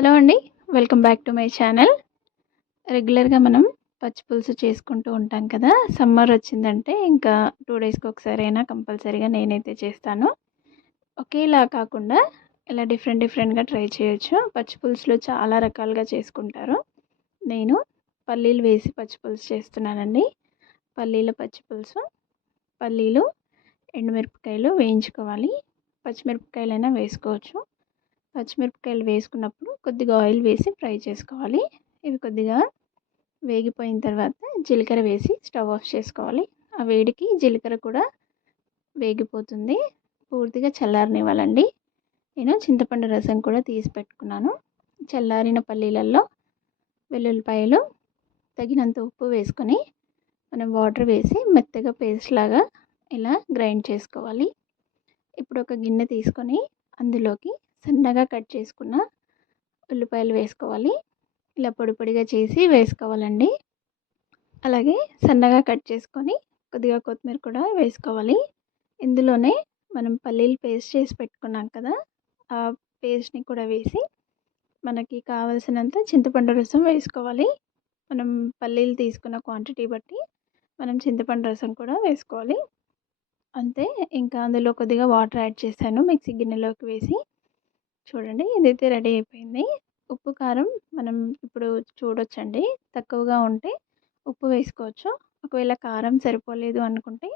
Hello అండి welcome back to my channel. రెగ్యులర్గా మనం పచ్చి పులుసు చేసుకుంటూ ఉంటాం కదా సమ్మర్ వచ్చిందంటే ఇంకా టూ డేస్కి ఒకసారి అయినా కంపల్సరీగా నేనైతే చేస్తాను. ఒకేలా కాకుండా ఇలా డిఫరెంట్ డిఫరెంట్గా ట్రై చేయొచ్చు. పచ్చి పులుసులో చాలా రకాలుగా చేసుకుంటారు. నేను పల్లీలు వేసి పచ్చి పులుసు చేస్తున్నానండి. పల్లీల పచ్చి పులుసు పల్లీలు ఎండుమిరపకాయలు వేయించుకోవాలి. పచ్చిమిరపకాయలైనా వేసుకోవచ్చు. పచ్చిమిరపకాయలు వేసుకున్నప్పుడు కొద్దిగా ఆయిల్ వేసి ఫ్రై చేసుకోవాలి. ఇవి కొద్దిగా వేగిపోయిన తర్వాత జీలకర్ర వేసి స్టవ్ ఆఫ్ చేసుకోవాలి. ఆ వేడికి జీలకర్ర కూడా వేగిపోతుంది. పూర్తిగా చల్లారనివ్వాలండి. నేను చింతపండు రసం కూడా తీసి పెట్టుకున్నాను. చల్లారిన పల్లీలలో వెల్లుల్లిపాయలు తగినంత ఉప్పు వేసుకొని మనం వాటర్ వేసి మెత్తగా పేస్ట్ లాగా ఇలా గ్రైండ్ చేసుకోవాలి. ఇప్పుడు ఒక గిన్నె తీసుకొని అందులోకి సన్నగా కట్ చేసుకున్న ఉల్లిపాయలు వేసుకోవాలి. ఇలా పొడి పొడిగా చేసి వేసుకోవాలండి. అలాగే సన్నగా కట్ చేసుకొని కొద్దిగా కొత్తిమీర కూడా వేసుకోవాలి. ఇందులోనే మనం పల్లీలు పేస్ట్ చేసి పెట్టుకున్నాం కదా ఆ పేస్ట్ని కూడా వేసి మనకి కావలసినంత చింతపండు రసం వేసుకోవాలి. మనం పల్లీలు తీసుకున్న క్వాంటిటీ బట్టి మనం చింతపండు రసం కూడా వేసుకోవాలి. అంతే ఇంకా అందులో కొద్దిగా వాటర్ యాడ్ చేశాను మిక్సీ గిన్నెలోకి వేసి చూడండి. ఇదైతే రెడీ అయిపోయింది. ఉప్పు కారం మనం ఇప్పుడు చూడొచ్చండి. తక్కువగా ఉంటే ఉప్పు వేసుకోవచ్చు. ఒకవేళ కారం సరిపోలేదు అనుకుంటే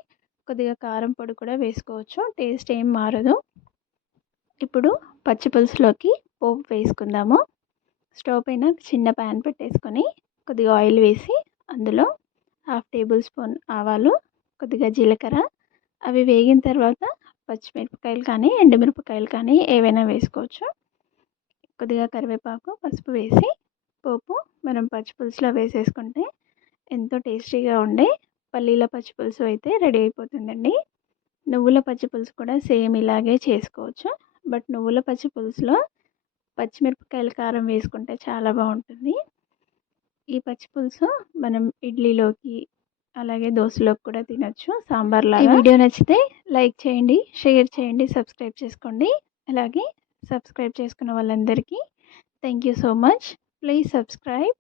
కొద్దిగా కారం పొడి కూడా వేసుకోవచ్చు. టేస్ట్ ఏం మారదు. ఇప్పుడు పచ్చి పులుసులోకి పోపు వేసుకుందాము. స్టవ్ పైన చిన్న ప్యాన్ పెట్టేసుకొని కొద్దిగా ఆయిల్ వేసి అందులో హాఫ్ టేబుల్ స్పూన్ ఆవాలు కొద్దిగా జీలకర్ర అవి వేగిన తర్వాత పచ్చిమిరపకాయలు కానీ ఎండుమిరపకాయలు కానీ ఏవైనా వేసుకోవచ్చు. కొద్దిగా కరివేపాకు పసుపు వేసి పోపు మనం పచ్చి పులుసులో వేసేసుకుంటే ఎంతో టేస్టీగా ఉండే పల్లీల పచ్చి పులుసు అయితే రెడీ అయిపోతుందండి. నువ్వుల పచ్చి పులుసు కూడా సేమ్ ఇలాగే చేసుకోవచ్చు. బట్ నువ్వుల పచ్చి పులుసులో పచ్చిమిరపకాయల కారం వేసుకుంటే చాలా బాగుంటుంది. ఈ పచ్చి పులుసు మనం ఇడ్లీలోకి అలాగే దోశలోకి కూడా తినొచ్చు. సాంబార్ లాగా. వీడియో నచ్చితే లైక్ చేయండి షేర్ చేయండి సబ్స్క్రైబ్ చేసుకోండి. అలాగే సబ్స్క్రైబ్ చేసుకున్న వాళ్ళందరికీ thank you so much. Please subscribe.